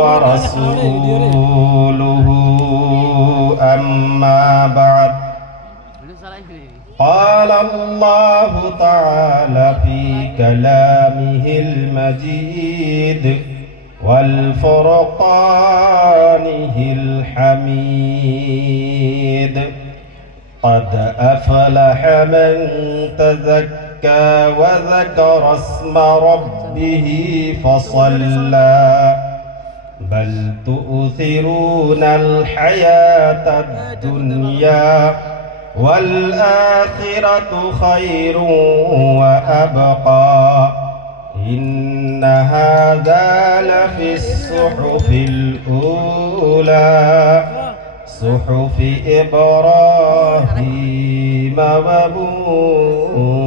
ورسوله أما بعد قال الله تعالى في كلامه المجيد والفرقانه الحميد قد أفلح من تزكى وذكر اسم ربه فصلى بل تؤثرون الحياة الدنيا والآخرة خير وأبقى إن هذا لفي الصحف الأولى صحف إبراهيم وموسى.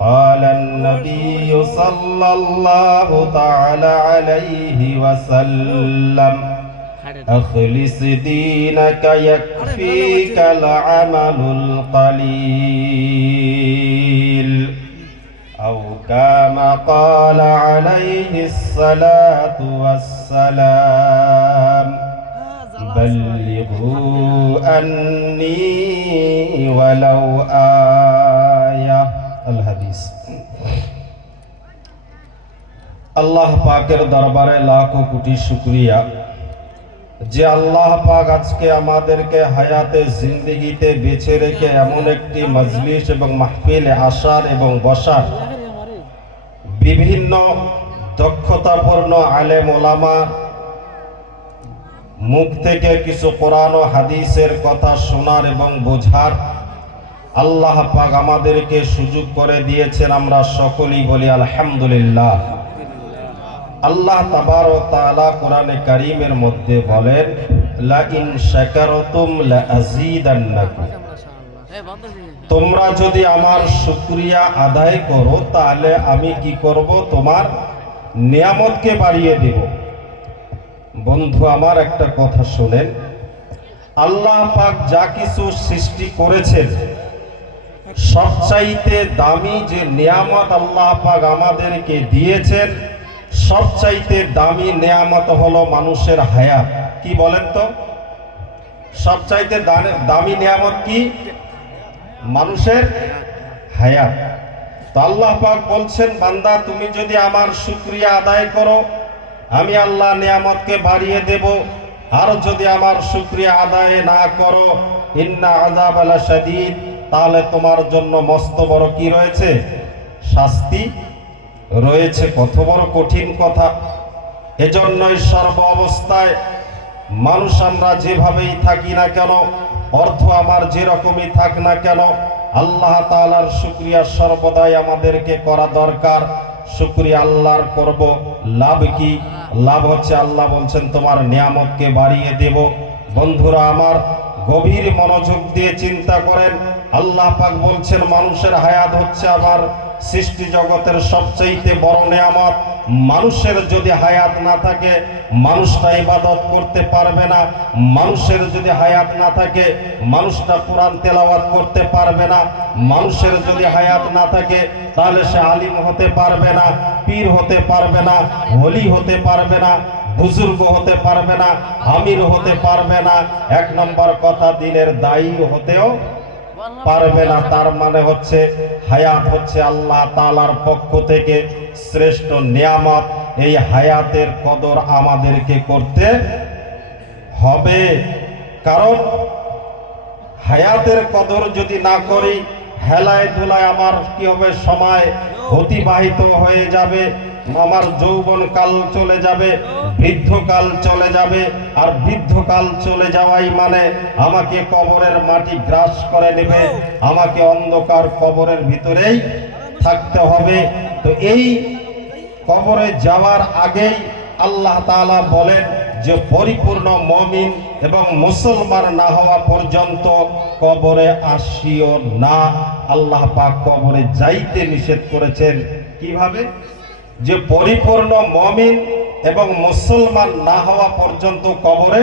قال النبي صلى الله تعالى عليه وسلم أخلص دينك يكفيك العمل القليل أو كما قال عليه الصلاة والسلام بلغوا عني ولو آية الحديث. আল্লাহ পাকের দরবারে লাখো কোটি শুকরিয়া যে আল্লাহ পাক আজকে আমাদেরকে হায়াতে জিন্দেগিতে বেঁচে রেখে এমন একটি মজলিস এবং মাহফিলে আসার এবং বসার, বিভিন্ন দক্ষতাপূর্ণ আলেম ওলামা মুখ থেকে কিছু কোরআন ও হাদিসের কথা শোনার এবং বোঝার আল্লাহ পাক আমাদেরকে সুযোগ করে দিয়েছেন। আমরা সকলেই বলি আলহামদুলিল্লাহ। আল্লাহ তাবারক ওয়া তাআলা কোরআনে কারীমের মধ্যে বলেন লা ইন শাকারতুম লা আযীদান্নাকুম, তোমরা যদি আমার শুকরিয়া আদায় করো তাহলে আমি কি করব, তোমার নিয়ামতকে বাড়িয়ে দেব। বন্ধু আমার একটা কথা শুনেন, আল্লাহ পাক যা কিছু সৃষ্টি করেছেন সবচাইতে দামি যে নিয়ামত আল্লাহ পাক আমাদেরকে দিয়েছেন, সবচাইতে দামি নিয়ামত হলো মানুষের হায়াত। কি বলেন তো, সবচাইতে দামি নিয়ামত কি? মানুষের হায়াত। তো আল্লাহ পাক বলছেন বান্দা তুমি যদি আমার শুকরিয়া আদায় করো আমি আল্লাহ নিয়ামতকে বাড়িয়ে দেব, আর যদি আমার শুকরিয়া আদায় না করো ইন্না আযাবা লাশাদীদ, তাহলে তোমার জন্য মস্ত বড় কি রয়েছে, শাস্তি রয়েছে। কত বড় কঠিন কথা। এজন্যই সর্ব অবস্থায় মানুষ আমরা যেভাবেই থাকি না কেন, অর্থ আমার যেরকমই থাক না কেন, আল্লাহ তাআলার শুকরিয়া সর্বদাই আমাদেরকে করা দরকার। শুকরিয়া আল্লাহর করব, লাভ কি? লাভ হচ্ছে আল্লাহ বলছেন তোমার নিয়ামতকে বাড়িয়ে দেব। বন্ধুরা আমার, গভীর মনোযোগ দিয়ে চিন্তা করেন। আল্লাহ পাক বলছেন মানুষের হায়াত হচ্ছে আমার সৃষ্টি জগতের সবচেয়ে বড় নিয়ামত। মানুষের যদি হায়াত না থাকে মানুষটা ইবাদত করতে পারবে না, মানুষের যদি হায়াত না থাকে মানুষটা কোরআন তেলাওয়াত করতে পারবে না, মানুষের যদি হায়াত না থাকে তাহলে সে আলিম হতে পারবে না, পীর হতে পারবে না, ওলি হতে পারবে না, বুজুর্গ হতে পারবে না, আমির হতে পারবে না, এক নম্বর কথা দিনের দায়ী হতেও পারবে না। তার মানে হচ্ছে হায়াত হচ্ছে আল্লাহ তাআলার পক্ষ থেকে শ্রেষ্ঠ নিয়ামত। এই হায়াতের কদর আমাদেরকে করতে হবে, কারণ হায়াতের কদর যদি না করি হেলায় দুলায় আমার কি হবে, সময় অতিবাহিত হয়ে যাবে, আমার যৌবনকাল চলে যাবে, বৃদ্ধকাল চলে যাবে, আর বৃদ্ধকাল চলে যাওয়াই মানে আমাকে কবরের মাটি গ্রাস করে নেবে, আমাকে অন্ধকার কবরের ভিতরেই থাকতে হবে। তো এই কবরে যাওয়ার আগেই আল্লাহ তাআলা বলেন যে পরিপূর্ণ মুমিন এবং মুসলমান না হওয়া পর্যন্ত কবরে আসিও না। আল্লাহ পাক কবরে যাইতে নিষেধ করেছেন। কিভাবে? যে পরিপূর্ণ মুমিন এবং মুসলমান না হওয়া পর্যন্ত কবরে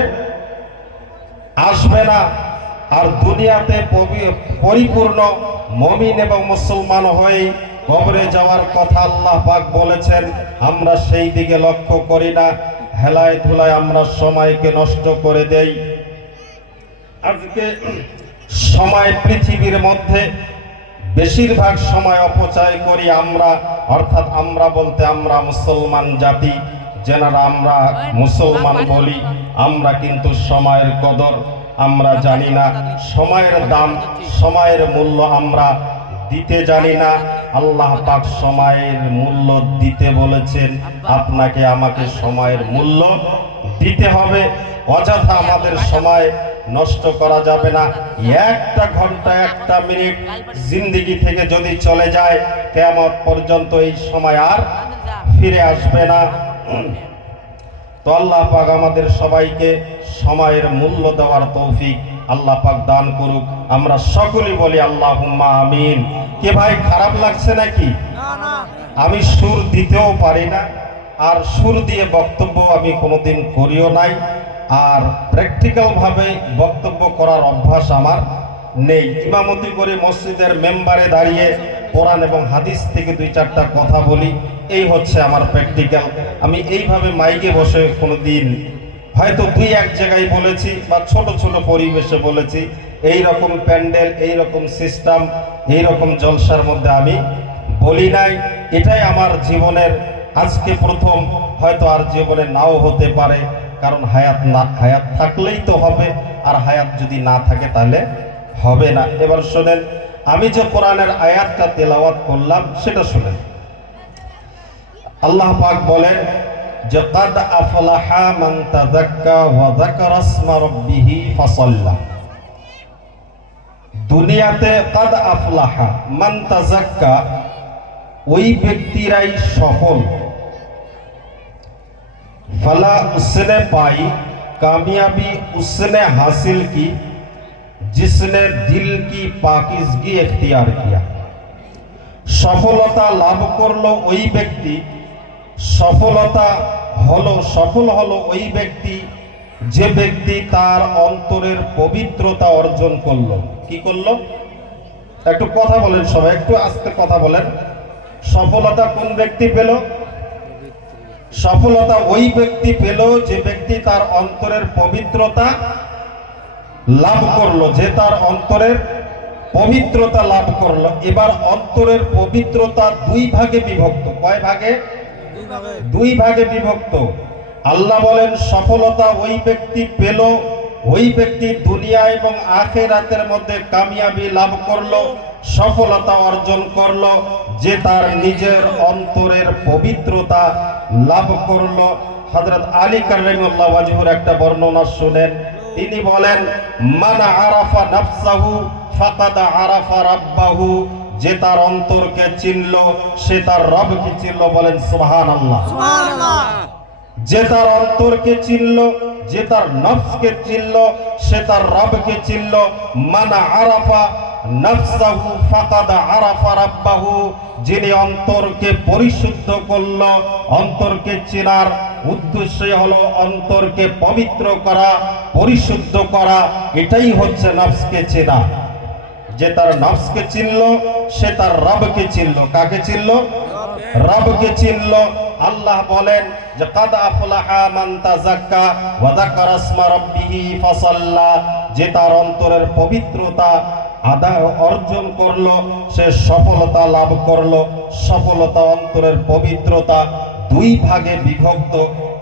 আসবে না। আর দুনিয়াতে পরিপূর্ণ মুমিন এবং মুসলমান হয়ে কবরে যাওয়ার কথা আল্লাহ পাক বলেছেন, আমরা সেই দিকে লক্ষ্য করি না, হেলায় ধুলায় আমরা সময়কে নষ্ট করে দেই। আজকে সময় পৃথিবীর মধ্যে বেশিরভাগ সময় অপচয় করি আমরা, অর্থাৎ আমরা বলতে আমরা মুসলমান জাতি, যেনারা আমরা মুসলমান বলি, আমরা কিন্তু সময়ের কদর আমরা জানি না, সময়ের দাম, সময়ের মূল্য আমরা দিতে জানি না। আল্লাহ পাক সময়ের মূল্য দিতে বলেছেন, আপনাকে আমাকে সময়ের মূল্য দিতে হবে। অযথা আমাদের সময় নষ্ট করা যাবে না। একটা ঘন্টা, একটা মিনিট জিন্দেগি থেকে যদি চলে যায়, কিয়ামত পর্যন্ত এই সময় আর ফিরে আসবে না। তো আল্লাহ পাক আমাদের সবাইকে সময়ের মূল্য দেওয়ার তৌফিক আল্লাহ পাক দান করুক। আমরা সকলেই বলি আল্লাহুম্মা আমিন। কে ভাই খারাপ লাগছে নাকি? আমি সুর দিতেও পারি না, আর সুর দিয়ে বক্তব্য আমি কোনোদিন করিও নাই, আর প্র্যাকটিক্যাল ভাবে বক্তব্য করার অভ্যাস আমার নেই। ইমামতি করি মসজিদের মেম্বারে দাঁড়িয়ে কোরআন এবং হাদিস থেকে দুই চারটা কথা বলি, এই হচ্ছে আমার প্র্যাকটিক্যাল। আমি এইভাবে মাইকে বসে কোনোদিন হয়তো দুই এক জায়গায় বলেছি বা ছোট ছোট পরিবেশে বলেছি, এই রকম প্যান্ডেল, এই রকম সিস্টেম, এই রকম জলসার মধ্যে আমি বলি নাই। এটাই আমার জীবনের আজকে প্রথম, হয়তো আর জীবনে নাও হতে পারে, কারণ হায়াত থাকলেই তো হবে, আর হায়াত যদি না থাকে তাহলে হবে না। এবার শোনেন, আমি যে কোরআনের আয়াতটা তেলাওয়াত করলাম সেটা শুনেন। আল্লাহ পাক বলেন যে কাদ আফলাহা মান তাযাক্কা ওয়া যাকারা ইসমা রাব্বিহি ফাসাল্লা। দুনিয়াতে কাদ আফলাহা মান তাযাক্কা, ওই ব্যক্তিরাই সফল। फला उसने पाई कामयाबी उसने हासिल की जिसने दिल की पाकिजगी इख्तियार किया। সফলতা লাভ করলো ওই ব্যক্তি, সফল হলো ওই ব্যক্তি যে ব্যক্তি তার অন্তরের পবিত্রতা অর্জন করলো। কি করলো? একটু কথা বলেন সবাই, একটু আস্তে কথা বলেন। সফলতা কোন ব্যক্তি পেল? সফলতা ওই ব্যক্তি পেল যে ব্যক্তি তার অন্তরের পবিত্রতা লাভ করলো, যে তার অন্তরের পবিত্রতা লাভ করলো। এবার অন্তরের পবিত্রতা দুই ভাগে বিভক্ত। কয় ভাগে? দুই ভাগে বিভক্ত। আল্লাহ বলেন সফলতা ওই ব্যক্তি পেল, ওই ব্যক্তি দুনিয়া এবং আখিরাতের মধ্যে কামিয়াবি লাভ করলো, সফলতা অর্জন করলো, যে তার নিজের অন্তরের পবিত্রতা লাভ করলো। হযরত আলী কাররামাল্লাহু ওয়াজহুর একটা বর্ণনা শুনেন। তিনি বলেন, মান আরাফা নাফসাহু ফাকাদ আরাফা রাব্বাহু। যে তার অন্তরকে চিনল সে তার রবকে চিনল। বলেন সুবহানাল্লাহ। সুবহানাল্লাহ। যে তার অন্তরকে চিনল, যে তার নফসকে চিনল, সে তার রবকে চিনল। মান আরাফা নাফসাহু ফাকাদ আরাফা রাব্বাহু। যিনি অন্তরকে পরিশুদ্ধ করল, অন্তরকে চেনার উদ্দেশ্য হলো অন্তরকে পবিত্র করা, পরিশুদ্ধ করা, এটাই হচ্ছে নফসকে চেনা। যে তার নফসকে চিনল সে তার রবকে চিনল। কাকে চিনল? রবকে চিনল। আল্লাহ বলেন যে কাদ আফলাহা মান তাযাক্কা ওয়া যাকারা ইসমা রাব্বিহি ফাসাল্লা। যে তার অন্তরের পবিত্রতা আদায় অর্জন করলো সে সফলতা লাভ করলো। সফলতা অন্তরের পবিত্রতা দুই ভাগে বিভক্ত।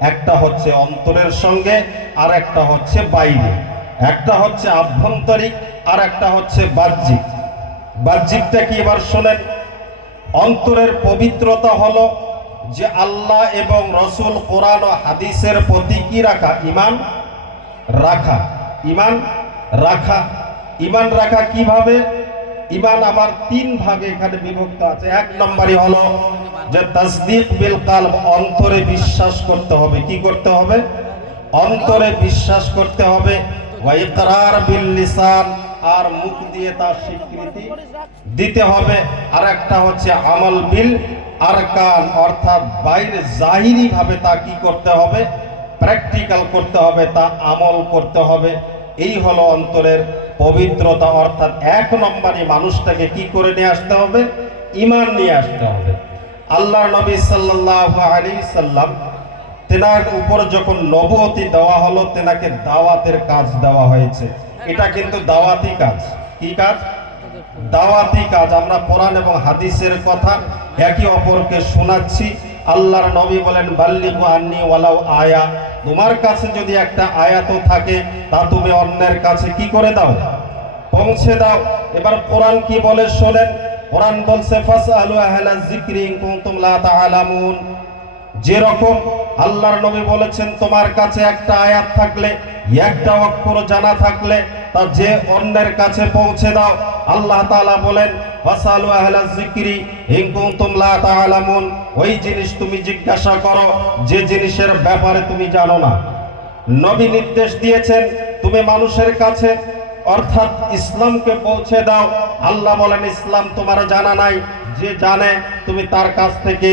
একটা হচ্ছে অন্তরের সঙ্গে, আর একটা হচ্ছে বাইরে। একটা হচ্ছে আভ্যন্তরিক, আর একটা হচ্ছে বাহ্যিক। বাহ্যিকটা কি এবার শোনেন। অন্তরের পবিত্রতা হলো যে আল্লাহ এবং রসুল, কোরআন ও হাদিসের প্রতি কি রাখা? ঈমান রাখা। ঈমান রাখা। ঈমান রাখা কিভাবে? ঈমান আবার তিন ভাগে এখানে বিভক্ত আছে। এক নম্বরই হলো যে তাসদীক বিল কলব, অন্তরে বিশ্বাস করতে হবে। কি করতে হবে? অন্তরে বিশ্বাস করতে হবে। ওয়া ইকরার বিল লিসান, আর মুখ দিয়ে তার স্বীকৃতি দিতে হবে। আর একটা হচ্ছে আমল বিল আরকান, অর্থাৎ বাইরে জাহিরি ভাবে তা কি করতে হবে? প্র্যাকটিক্যাল করতে হবে, তা আমল করতে হবে। এই হলো অন্তরের পবিত্রতা। অর্থাৎ এক নম্বরে মানুষটাকে কি করে নিয়ে আসতে হবে? ঈমান নিয়ে আসতে হবে। আল্লাহর নবী সাল্লাল্লাহু আলাইহি সাল্লাম তেনার উপর যখন নবুয়তি দেওয়া হলো, তেনাকে দাওয়াতের কাজ দেওয়া হয়েছে। এটা কিন্তু দাওয়াতি কাজ। কি কাজ? দাওয়াতি কাজ। আমরা কোরআন এবং হাদিসের কথা একে অপরকে শোনাচ্ছি। আল্লাহর নবী বলেন, বাল্লিগু আন্নি ওয়ালাউ আয়া, তোমার কাছে যদি একটা আয়াতও থাকে তা তুমি অন্যের কাছে কি করে দাও? পৌঁছে দাও। এবার কোরআন কি বলে শোনেন। কোরআন বলছে, ফাসআলু আহলা যিকরি ইন কুনতুম লা তাআলামুন। যেরকম আল্লাহর নবী বলেছেন, তোমার কাছে একটা আয়াত থাকলে, একটা অক্ষর জানা থাকলে তা যে অন্যের কাছে পৌঁছে দাও। আল্লাহ তাআলা বলেন, ফাসআলু আহলা যিকরি ইন কুনতুম লা তাআলামুন। ওই জিনিস তুমি জিজ্ঞাসা করো যে জিনিসের ব্যাপারে তুমি জানো না। নবী নির্দেশ দিয়েছেন তুমি মানুষের কাছে অর্থাৎ ইসলামকে পৌঁছে দাও। আল্লাহ বলেন, ইসলাম তোমার জানা নাই, যে জানে তুমি তার কাছ থেকে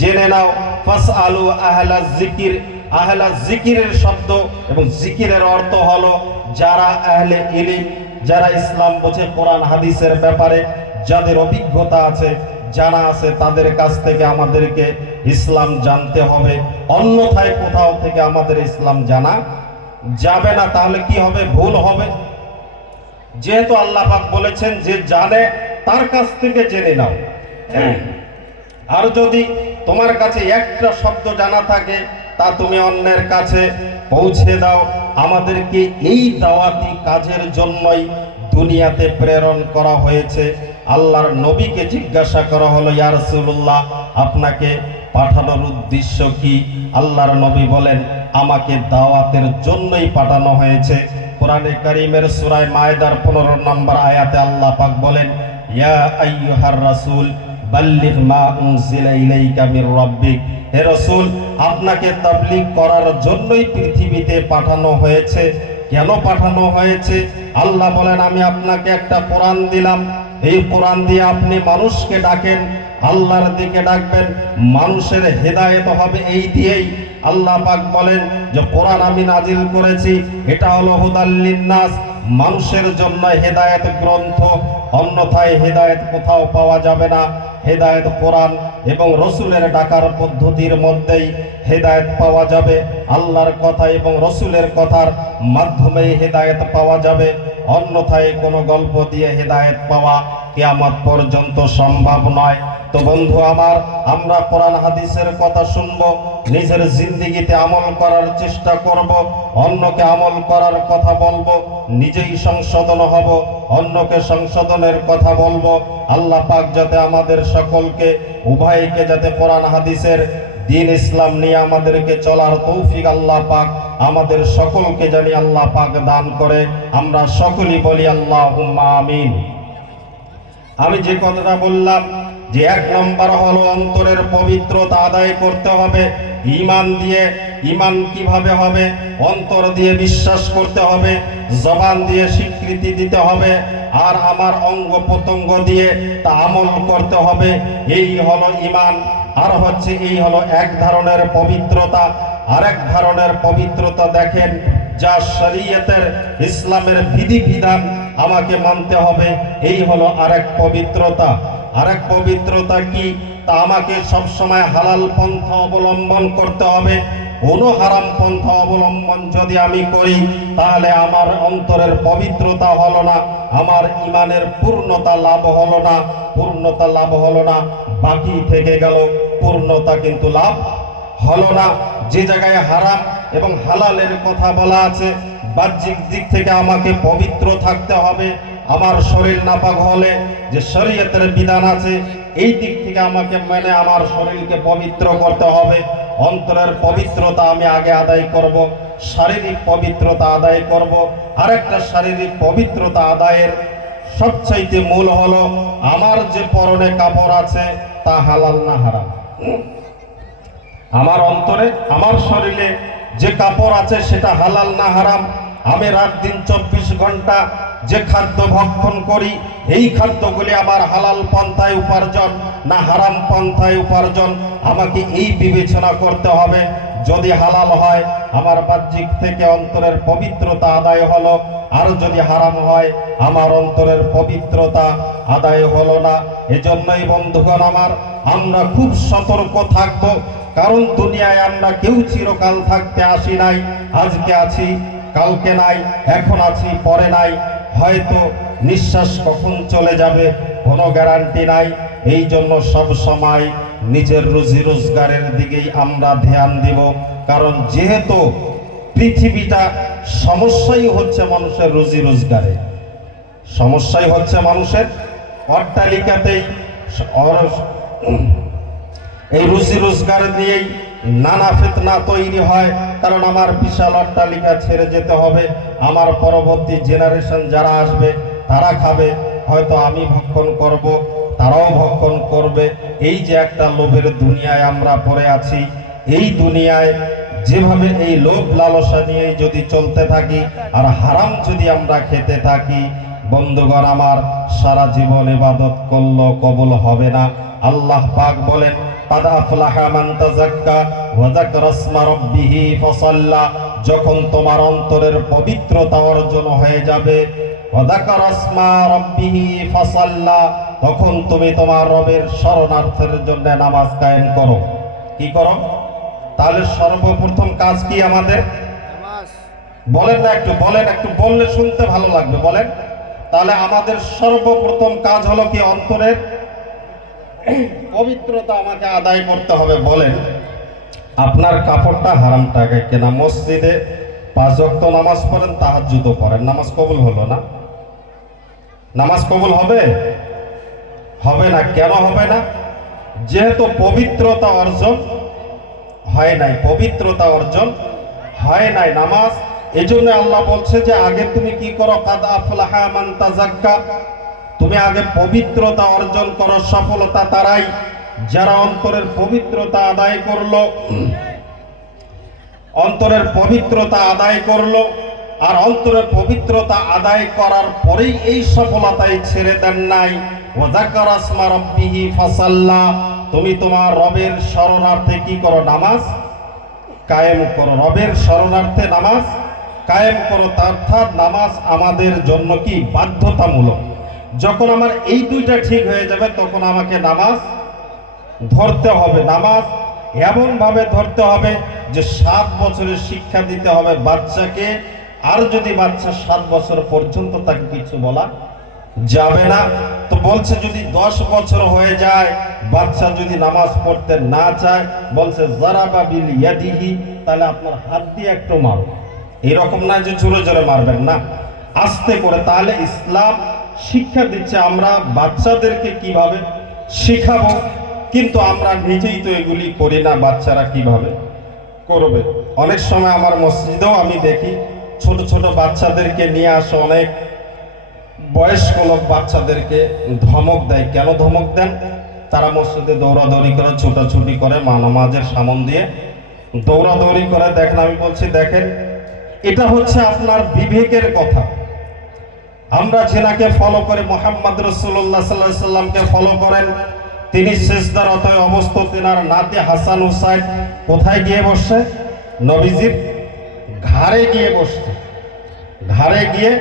জেনে নাও। ফাসআলু আহলা যিকির, আহলা যিকিরের শব্দ এবং যিকিরের অর্থ হলো যারা আহলে ইলম, যারা ইসলাম বোঝে, কোরআন হাদিসের ব্যাপারে যাদের অভিজ্ঞতা আছে, জানা আছে, তাদের কাছ থেকে আমাদেরকে ইসলাম জানতে হবে। অন্যথায় কোথাও থেকে আমাদের ইসলাম জানা যাবে না। তাহলে কি হবে? ভুল হবে। যেহেতু আল্লাহ পাক বলেছেন যে জানে তার কাছ থেকে জেনে নাও। আর যদি তোমার কাছে একটা শব্দ জানা থাকে তা তুমি অন্যের কাছে পৌঁছে দাও। আমাদেরকে এই দাওয়াতি কাজের জন্যই দুনিয়াতে প্রেরণ করা হয়েছে। আল্লাহর নবীকে জিজ্ঞাসা করা হলো, ইয়া রাসূলুল্লাহ, আপনাকে পাঠানোর উদ্দেশ্য কি? আল্লাহর নবী বলেন, আমাকে দাওয়াতের জন্যই পাঠানো হয়েছে। কোরআনে কারীমের সূরা মায়েদার 15 নম্বর আয়াতে আল্লাহ পাক বলেন, ইয়া আইয়ুহার রাসূল বাল্লিগ মা উনজিলা ইলাইকা মির রাব্বিক। হে রাসূল, আপনাকে তাবলীগ করার জন্যই পৃথিবীতে পাঠানো হয়েছে। কেন পাঠানো হয়েছে? আল্লাহ বলেন, আমি আপনাকে একটা কোরআন দিলাম, এই কোরআন দিয়ে আপনি মানুষকে ডাকেন, আল্লাহর দিকে ডাকবেন, মানুষের হেদায়েত হবে এই দিয়েই। আল্লাহ পাক বলেন যে কোরআন আমি নাজিল করেছি, এটা হলো হুদাল লিন্নাস, মানুষের জন্য হেদায়েত গ্রন্থ। অন্যথায় হেদায়েত কোথাও পাওয়া যাবে না। হেদায়েত কোরআন এবং রসুলের ডাকার পদ্ধতির মধ্যেই হেদায়েত পাওয়া যাবে। আল্লাহর কথা এবং রসুলের কথার মাধ্যমেই হেদায়েত পাওয়া যাবে। অন্যথায় কোনো গল্প দিয়ে হেদায়েত পাওয়া কিয়ামত পর্যন্ত সম্ভব নয়। তো বন্ধু আমার, আমরা কোরআন হাদিসের কথা শুনব, নিজের জিন্দেগিতে আমল করার চেষ্টা করব, অন্যকে আমল করার কথা বলবো, নিজেই সংশোধন হব, অন্যকে সংশোধনের কথা বলবো। আল্লাহ পাক যাতে আমাদের সকলকে, উভয়কে যাতে কোরআন হাদিসের দিন ইসলাম নিয়ে আমাদেরকে চলার তৌফিক আল্লাহ পাক আমাদের সকলকে জানি আল্লাহ পাক দান করে। আমরা সকলেই বলি আল্লাহুম্মা আমিন। আমি যে কথাটা বললাম যে 1 নম্বর হলো অন্তরের পবিত্রতা আদায় করতে হবে ঈমান দিয়ে। ঈমান কিভাবে হবে? অন্তর দিয়ে বিশ্বাস করতে হবে, জবান দিয়ে স্বীকৃতি দিতে হবে, আর আমার অঙ্গ প্রত্যঙ্গ দিয়ে তা আমল করতে হবে। এই হলো ঈমান। আর হচ্ছে এই হলো এক ধরনের পবিত্রতা। আরেক ধরনের পবিত্রতা দেখেন, যা শরীয়তের ইসলামের বিধিবিধান আমাকে মানতে হবে। এই হলো আরেক পবিত্রতা। আরেক পবিত্রতা কি? তা আমাকে সবসময় হালাল পন্থা অবলম্বন করতে হবে। কোনো হারাম পন্থা অবলম্বন যদি আমি করি তাহলে আমার অন্তরের পবিত্রতা হলো না, আমার ঈমানের পূর্ণতা লাভ হলো না। পূর্ণতা লাভ হলো না, বাকি থেকে গেল, পূর্ণতা কিন্তু লাভ হলো না। যে জায়গায় হারাম এবং হালালের কথা বলা আছে, বাহ্যিক দিক থেকে আমাকে পবিত্র থাকতে হবে। আমার শরীর নাপাক হলে যে শরীয়তের বিধান আছে এই দিক থেকে আমাকে মেনে আমার শরীরকে পবিত্র করতে হবে। অন্তরের পবিত্রতা আমি আগে আদায় করব, শারীরিক পবিত্রতা আদায় করব। আরেকটা শারীরিক পবিত্রতা আদায়ের সবচাইতে মূল হলো আমার যে পরনে কাপড় আছে তা হালাল না হারাম। আমার অন্তরে, আমার শরীরে যে কাপড় আছে সেটা হালাল না হারাম। আমি রাত দিন 24 ঘন্টা যে খাদ্য ভক্ষণ করি এই খাদ্যগুলি আমার হালাল পন্থায় উপার্জন না হারাম পন্থায় উপার্জন, আমাকে এই বিবেচনা করতে হবে। যদি হালাল হয় আমার বাহ্যিক থেকে অন্তরের পবিত্রতা আদায় হলো, আর যদি হারাম হয় আমার অন্তরের পবিত্রতা আদায় হলো না। এজন্যই বন্ধুগণ আমার, আমরা খুব সতর্ক থাকব, কারণ দুনিয়ায় আমরা কেউ চিরকাল থাকতে আসি নাই। আজকে আছি, কালকে নাই, এখন আছি, পরে নাই। হয়তো নিঃশ্বাস কখন চলে যাবে কোনো গ্যারান্টি নাই। এই জন্য সব সময় নিজের রুজি রোজগারের দিকেই আমরা ধ্যান দিব, কারণ যেহেতু পৃথিবীটা সমস্যাই হচ্ছে মানুষের রুজি রোজগারে, সমস্যাই হচ্ছে মানুষের অট্টালিকাতেই, এই রুজি রোজগার দিয়েই নানা ফিতনা তৈরি হয়। কারণ আমার বিশাল অট্টালিকা ছেড়ে যেতে হবে, আমার পরবর্তী জেনারেশন যারা আসবে তারা খাবে, হয়তো আমি ভক্ষণ করব, তারাও ভক্ষণ করবে। এই যে একটা লোভের দুনিয়ায় আমরা পড়ে আছি, এই দুনিয়ায় যেভাবে এই লোভ লালসা নিয়ে যদি চলতে থাকি আর হারাম যদি আমরা খেতে থাকি, বন্ধুগণ আমার, সারা জীবন ইবাদত করলেও কবুল হবে না। আল্লাহ পাক বলেন, কাদ আফলাহা মান তাযাক্কা ওয়া যাকারা ইসমা রাব্বিহি ফাসাল্লা। যখন তোমার অন্তরের পবিত্রতা অর্জন হয়ে যাবে, ওয়া যাকারা ইসমা রাব্বিহি ফাসাল্লা, তখন তুমি তোমার রবের শরণার্থের জন্য নামাজ কায়েম করো। কি করো? তাহলে সর্বপ্রথম কাজ কি আমাদের? নামাজ। বলেন না একটু, বলেন একটু, বললে শুনতে ভালো লাগবে, বলেন। তাহলে আমাদের সর্বপ্রথম কাজ হলো কি? অন্তরের পবিত্রতা আমাকে আদায় করতে হবে। বলেন, আপনার কাপড়টা হারাম টাকায় কেনা, মসজিদে 5 ওয়াক্ত নামাজ পড়েন, তাহাজ্জুদও পড়েন, নামাজ কবুল হলো না? নামাজ কবুল হবে? হবে না। কেন হবে না? যেহেতু পবিত্রতা অর্জন হয় নাই, পবিত্রতা অর্জন হয় নাই নামাজ। এজন্য আল্লাহ বলছে যে আগে তুমি কি করো? কাদ আফলাহা মান তাযাক্কা, তুমি আগে পবিত্রতা অর্জন করো। সফলতা তারাই যারা অন্তরের পবিত্রতা আদায় করলো, অন্তরের পবিত্রতা আদায় করলো। আর অন্তরের পবিত্রতা আদায় করার পরেই এই সফলতায় ছেড়ে দেন নাই। ওয়া যাকারা ইসমা রাব্বিহি ফাসাল্লা, তুমি তোমার রবের শরণার্থে কি করো? নামাজ কায়েম করো। রবের শরণার্থে নামাজ কায়েম করো, অর্থাৎ নামাজ আমাদের জন্য কি? বাধ্যতামূলক। যখন আমার এই দুইটা ঠিক হয়ে যাবে, তখন আমাকে নামাজ ধরতে হবে। নামাজ এমন ভাবে ধরতে হবে যে 7 বছরের শিক্ষা দিতে হবে বাচ্চাকে। আর যদি বাচ্চা 7 বছর পর্যন্ত তাকে কিছু বলা যাবে না। তো বলছে যদি 10 বছর হয়ে যায়, বাচ্চা যদি নামাজ পড়তে না চায়, বলছে যারাবা বিল ইয়াদিহি, তাহলে আপনার হাত দিয়ে একটু মারো। এরকম না যে জোরে জোরে মারবেন না, আস্তে করে। তাহলে ইসলাম শিক্ষা দিচ্ছে আমরা বাচ্চাদেরকে কিভাবে শিখাবো, কিন্তু আমরা নিজেই তো এগুলি করি না, বাচ্চারা কিভাবে করবে? অনেক সময় আমার মসজিদেও আমি দেখি ছোট ছোট বাচ্চাদেরকে নিয়ে আসে, অনেক বয়স্ক লোক বাচ্চাদেরকে ধমক দেয়। কেন ধমক দেন? তারা মসজিদে দৌড়াদৌড়ি করে, ছোটাছুটি করে, নামাজের সামন দিয়ে দৌড়াদৌড়ি করে। দেখেন, আমি বলছি দেখেন, এটা হচ্ছে আপনার বিবেকের কথা। আমরা যেনাকে ফলো করে, মুহাম্মদ রাসূলুল্লাহ সাল্লাল্লাহু আলাইহি সাল্লামকে ফলো করেন, তিনি সিজদারত অবস্থায় তিনার নাতি হাসান হুসাইন কোথায় গিয়ে বসছে? নবীজির ঘাড়ে গিয়ে বসছে। ঘাড়ে গিয়ে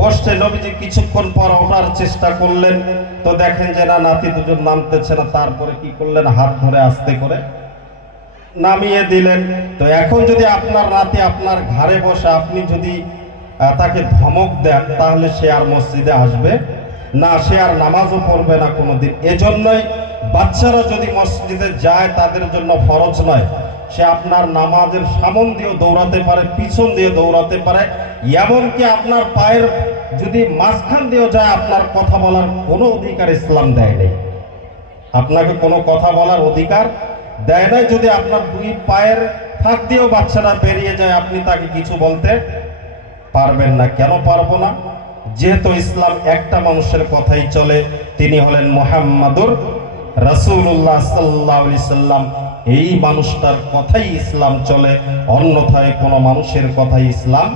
বসছে। নবীজি কিছুক্ষণ পর ওঠার চেষ্টা করলেন, তো দেখেন যে না, নাতি দুজন নামতেছে না। তারপরে কি করলেন? হাত ধরে আস্তে করে নামিয়ে দিলেন। তো এখন যদি আপনার নাতি আপনার ঘাড়ে বসে, আপনি যদি তাকে ধমক দেন, তাহলে সে আর মসজিদে আসবে না, সে আর নামাজও পড়বে না কোনোদিন। এজন্যই বাচ্চারা যদি মসজিদে যায়, তাদের জন্য ফরজ নয়। সে আপনার নামাজের সামন দিয়েও দৌড়াতে পারে, পিছন দিয়ে দৌড়াতে পারে, এমনকি আপনার পায়ের যদি মাঝখান দিয়েও যায়, আপনার কথা বলার কোনো অধিকার ইসলাম দেয় নেই। আপনাকে কোনো কথা বলার অধিকার দেয় নাই। যদি আপনার 2 পায়ের ফাঁক দিয়েও বাচ্চারা বেরিয়ে যায়, আপনি তাকে কিছু বলতে পারবেন না। কেন পারবো না? যেহেতু ইসলাম একটা মানুষের কথাই চলে, তিনি হলেন মুহাম্মাদুর রাসূলুল্লাহ সাল্লাল্লাহু আলাইহি সাল্লাম। এই মানুষটার কথাই ইসলাম চলে, অন্যথায় কোনো মানুষের কথাই ইসলাম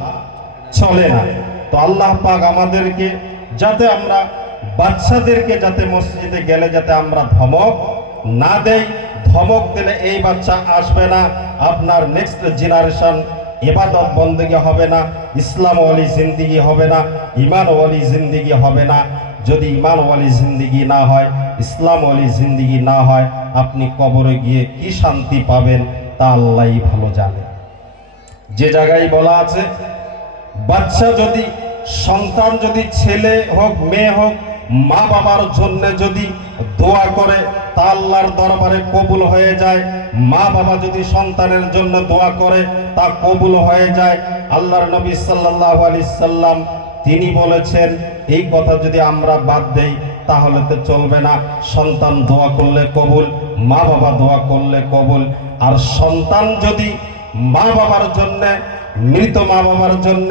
চলে না। তো আল্লাহ পাক আমাদেরকে যাতে আমরা বাচ্চাদেরকে যাতে মসজিদে গেলে যাতে আমরা ধমক না দেই, ধমক দিলে এই বাচ্চা আসবে না, আপনার নেক্সট জেনারেশন ইবাদত বন্দেগী হবে না, ইসলাম ওয়ালি জিন্দিগি হবে না, ইমান ওয়ালি জিন্দিগি হবে না। যদি ইমান ওয়ালি জিন্দিগি না হয়, ইসলাম ওয়ালি জিন্দিগি না হয়, আপনি কবরে গিয়ে কি শান্তি পাবেন তা আল্লাহই ভালো জানে। যে জায়গায় বলা আছে বাচ্চা যদি, সন্তান যদি ছেলে হোক মেয়ে হোক, মা বাবার জন্য যদি দোয়া করে তা আল্লাহর দরবারে কবুল হয়ে যায়। মা বাবা যদি সন্তানের জন্য দোয়া করে তা কবুল হয়ে যায়। আল্লাহর নবী সাল্লাল্লাহু আলাইহি সাল্লাম তিনি বলেছেন এই কথা যদি আমরা বাদ দেই তাহলে তো চলবে না। সন্তান দোয়া করলে কবুল, মা বাবা দোয়া করলে কবুল। আর সন্তান যদি মা বাবার জন্য, মৃত মা বাবার জন্য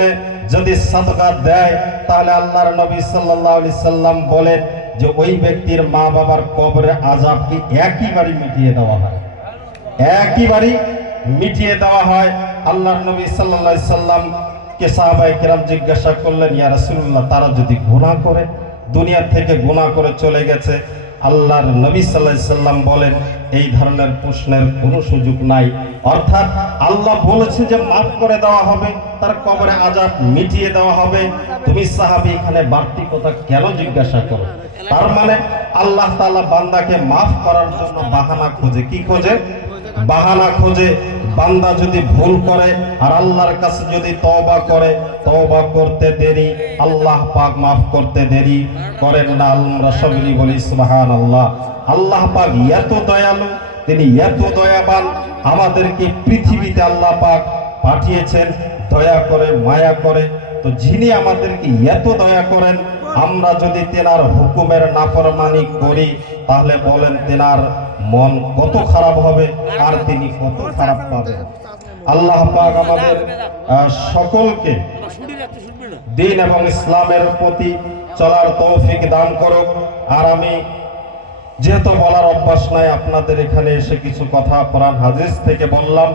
যদি সাদকা দেয় তাহলে আল্লাহর নবী সাল্লাল্লাহু আলাইহি সাল্লাম বলেন যে ওই ব্যক্তির মা বাবার কবরে আযাব কি একইবারই মিটিয়ে দেওয়া হয়, একইবারই মিটিয়ে দেওয়া হয়। আল্লাহর নবী সাল্লাল্লাহু আলাইহি সাল্লাম কে সাহাবায়ে কেরাম জিজ্ঞাসা করলেন, ইয়া রাসূলুল্লাহ, তারা যদি গুনাহ করে, দুনিয়া থেকে গুনাহ করে চলে গেছে, আল্লাহর নবী সাল্লাল্লাহু আলাইহি সাল্লাম বলেন এই ধরনের প্রশ্নের কোনো সুযোগ নাই। অর্থাৎ আল্লাহ বলেছে যে মাফ করে দেওয়া হবে, তার কবরে আযাব মিটিয়ে দেওয়া হবে। তুমি সাহাবী এখানে বাড়তি কথা কেন জিজ্ঞাসা করো? তার মানে আল্লাহ তাআলা বান্দাকে মাফ করার জন্য বাহানা খোঁজে। কি খোঁজে? বাহানা খোঁজে। বান্দা যদি ভুল করে আর আল্লাহর কাছে যদি তওবা করে, তওবা করতে দেরি, আল্লাহ পাক মাফ করতে দেরি করেন না। আমরা সবাই বলি সুবহানাল্লাহ। আল্লাহ পাক এত দয়ালু, তিনি এত দয়াবান, আমাদেরকে পৃথিবীতে আল্লাহ পাক পাঠিয়েছেন দয়া করে, মায়া করে। তো যিনি আমাদেরকে এত দয়া করেন, আমরা যদি তেনার হুকুমের নাফরমানি করি তাহলে বলেন তেনার মন কত খারাপ হবে আর তিনি কত খারাপ পাবেন। আল্লাহ পাক আমাদের সকলকে দ্বীন এবং ইসলামের প্রতি চলার তৌফিক দান করুক। আর আমি যেহেতু বলার অভ্যাস নাই, আপনাদের এখানে এসে কিছু কথা কোরআন হাদিস থেকে বললাম।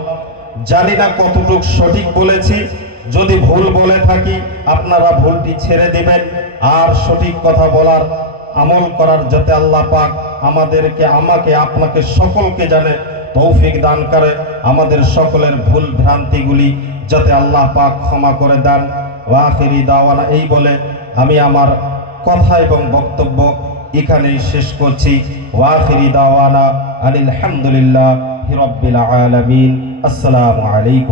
জানি না কতটুকু সঠিক বলেছি, যদি ভুল বলে থাকি আপনারা ভুলটি ছেড়ে দিবেন। আর সঠিক কথা বলার, আমল করার যাতে আল্লাহ পাক আমাদেরকে, আমাকে, আপনাকে সকলকে জানে তৌফিক দান করে। আমাদের সকলের ভুল ভ্রান্তিগুলি যাতে আল্লাহ পাক ক্ষমা করে দেন। ওয়া আখিরি দাওয়ানা, এই বলে আমি আমার কথা এবং বক্তব্য এখানেই শেষ করছি। ওয়া আখিরি দাওয়ানা আনিল হামদুলিল্লাহি রাব্বিল আলামিন। আসসালামু আলাইকুম।